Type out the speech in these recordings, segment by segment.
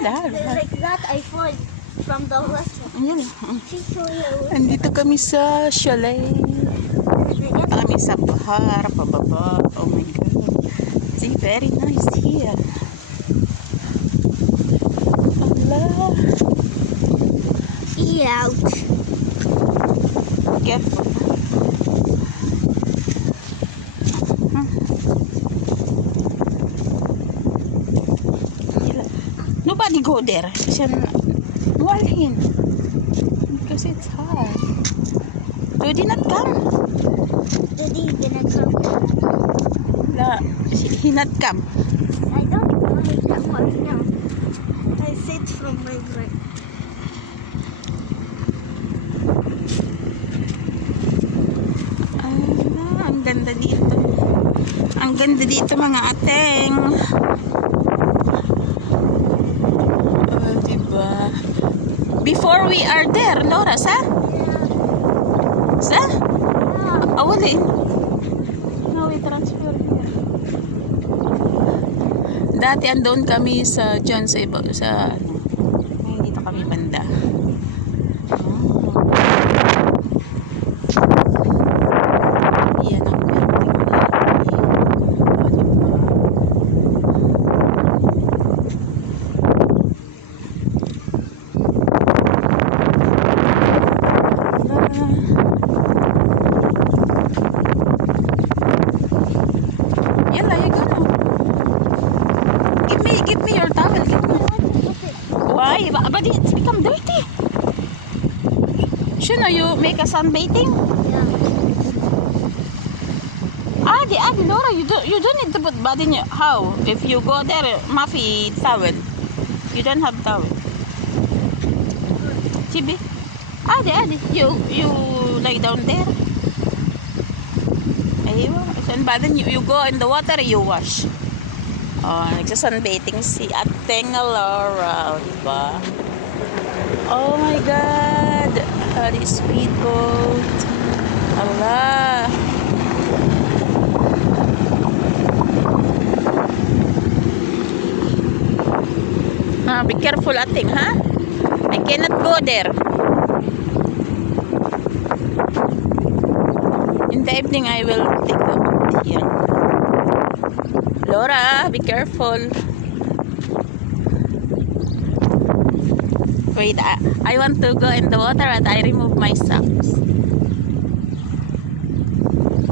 Like that, I fall from the water. Ayan. Show you. Andito kami sa chalet. Kami sa bahar, pababa. Oh my God. It's very nice here. Allah. Ouch. Careful. Nobody go there. Walhin. Because it's hard. Dodi not come. Daddy gonna come. La, he not come. I don't know if that was now. I sit from my brain. Ang ganda dito. Ang ganda dito mga ateng. Diba? Before we are there, Laura, sa? Sa? Wala. No, we transfer here. Dati andun kami sa John sa dito kami banda. Yan ang give me your towel. Why? But it's become dirty. Shouldn't you make a sunbathing? Yeah. Adi, Laura, you don't need to put body in your how? If you go there, Mafi towel. You don't have towel. Chibi. Adi, you lie down there. Ayun. And then you go in the water, you wash. Oh, nagsasunbathing si Ateng Laura, diba? Oh my God! The speedboat. Allah! Be careful, Ateng, ha? I cannot go there. In the evening, I will take a boat here. Laura, be careful. Wait, I want to go in the water and I remove my socks.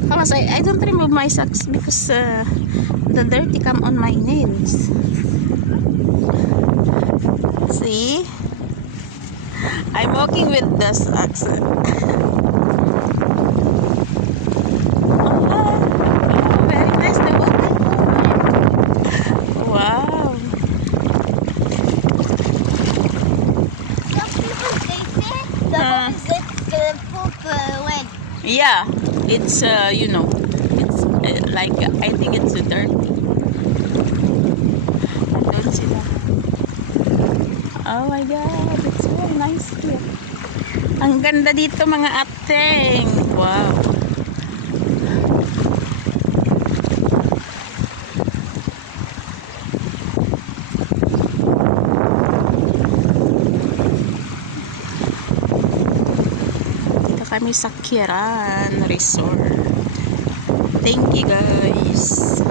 Because I don't remove my socks because the dirty come on my nails. See? I'm walking with the socks. Yeah, it's you know, it's like I think it's dirty. Don't see that. Oh my God, it's very nice here. Ang ganda dito mga ateng. Wow. Kami sa Kiran Resort. Thank you guys.